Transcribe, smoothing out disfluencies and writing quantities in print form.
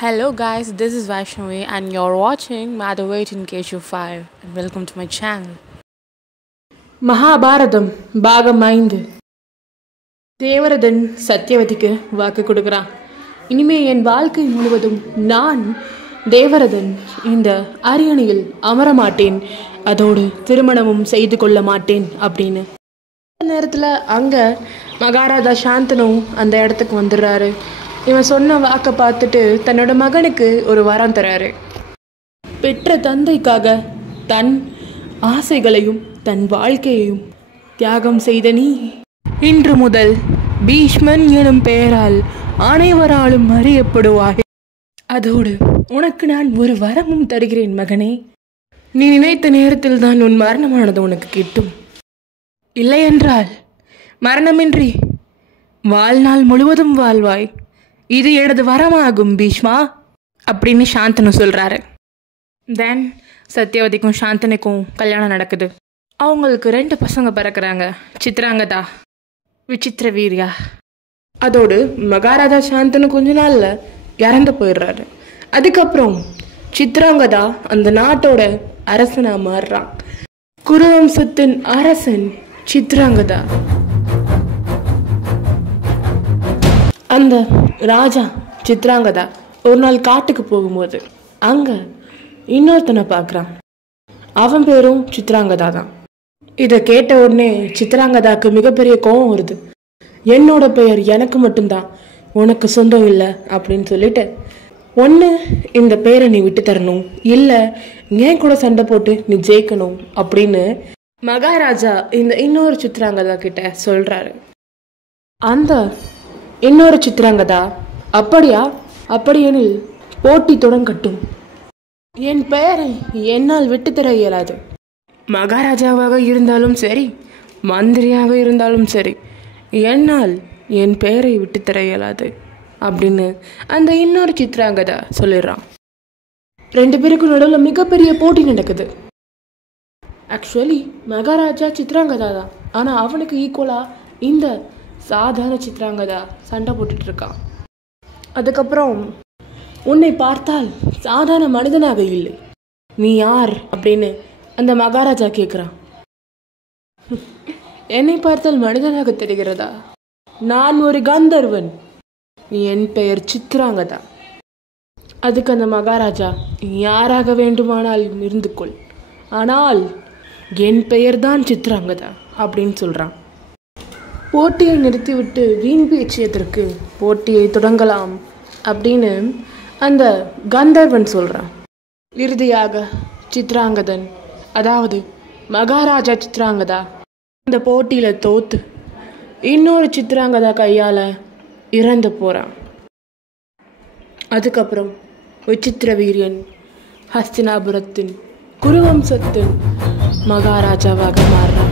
Hello guys, this is Vaishnavi and you're watching Madhavait in KSU5 and welcome to my channel. Mahabharatam பாகம் 5. தேவரதன் சத்தியவதிக்கு வாக்கு கொடுக்குறான். இனிமே என் வாழ்க்கை முழுவதும் நான் தேவரதன் இந்த அரியணையில் அமரமாட்டேன், அதோடு திருமணமும் செய்து கொள்ள மாட்டேன் அப்படின்னு. அந்த நேரத்தில் அங்கே மகாராஜா சாந்தனு அந்த இடத்துக்கு வந்துடுறாரு. இவன் சொன்ன வாக்கை பார்த்துட்டு தன்னோட மகனுக்கு ஒரு வரம் தராரு. பெற்ற தந்தைக்காக தன் ஆசைகளையும் தன் வாழ்க்கையையும் தியாகம் செய்த நீ இன்று முதல் பீஷ்மன் எனும் பெயரால் அனைவராலும் அறியப்படுவாய். அதோடு உனக்கு நான் ஒரு வரமும் தருகிறேன் மகனே. நீ நினைத்த நேரத்தில் தான் உன் மரணமானது உனக்கு கிட்டும். இல்லையென்றால் மரணமின்றி வாழ்நாள் முழுவதும் வாழ்வாய். இது எனது வரமாகும் பீஷ்மா அப்படின்னு சாந்தனு சொல்கிறாரு. தென் சத்யவதிக்கும் சாந்தனுக்கும் கல்யாணம் நடக்குது. அவங்களுக்கு 2 பசங்க பிறக்கிறாங்க, சித்ராங்கதா, விசித்திர வீரியா. அதோடு மகாராஜா சாந்தனு கொஞ்ச நாளில் இறந்து போயிடுறாரு. அதுக்கப்புறம் சித்ராங்கதா அந்த நாட்டோட அரசனாக மாறுறான். குருவம்சத்தின் அரசன் சித்ராங்கதா. அந்த ராஜா சித்ராங்கதா ஒரு நாள் காட்டுக்கு போகும்போது அங்கே இன்னொருத்தனை பார்க்குறான். அவன் பேரும் சித்ராங்கதா தான். இதை கேட்ட உடனே சித்ராங்கதாக்கு மிகப்பெரிய கோபம் வருது. என்னோட பெயர் எனக்கு மட்டும்தான், உனக்கு சொந்தம் இல்லை அப்படின்னு சொல்லிட்டு, ஒன்று இந்த பேரை நீ விட்டு தரணும், இல்லை ஏன் கூட சண்டை போட்டு நீ ஜெயிக்கணும் அப்படின்னு மகாராஜா இந்த இன்னொரு சித்ராங்கதா கிட்ட சொல்கிறாரு. அந்த இன்னொரு சித்ராங்கதா, அப்படியா, அப்படியெனில் போட்டி தொடங்கட்டும். என் பெயரை என்னால் விட்டுத்தர இயலாது. மகாராஜாவாக இருந்தாலும் சரி, மந்திரியாக இருந்தாலும் சரி, என்னால் என் பெயரை விட்டுத்தர இயலாது அப்படின்னு அந்த இன்னொரு சித்ராங்கதா சொல்லிடுறான். 2 பேருக்கும் நடுவில் மிகப்பெரிய போட்டி நடக்குது. ஆக்சுவலி மகாராஜா சித்ராங்கதா தான், ஆனால் அவனுக்கு ஈக்குவலாக இந்த சாதாரண சித்ராங்கதா சண்டை போட்டுட்டு இருக்கான். அதுக்கப்புறம் உன்னை பார்த்தால் சாதாரண மனிதனாக இல்லை, நீ யார் அப்படின்னு அந்த மகாராஜா கேட்குறான். என்னை பார்த்தால் மனிதனாக தெரிகிறதா? நான் ஒரு கந்தர்வன், என் பெயர் சித்ராங்கதா. அதுக்கு அந்த மகாராஜா, யாராக வேண்டுமானால் இருந்து கொள், ஆனால் என் பெயர்தான் சித்ராங்கதா அப்படின்னு சொல்கிறான். போட்டியை நிறுத்திவிட்டு வீண் பேச்சியதற்கு போட்டியை தொடங்கலாம் அப்படின்னு அந்த கந்தர்வன் சொல்கிறான். இறுதியாக சித்ராங்கதன், அதாவது மகாராஜா சித்ராங்கதா இந்த போட்டியில் தோத்து இன்னொரு சித்ராங்கதா கையால் இறந்து போகிறான். அதுக்கப்புறம் விசித்திர வீரியன் ஹஸ்தினாபுரத்தின் குருவம்சத்தின் மகாராஜாவாக மாறுறான்.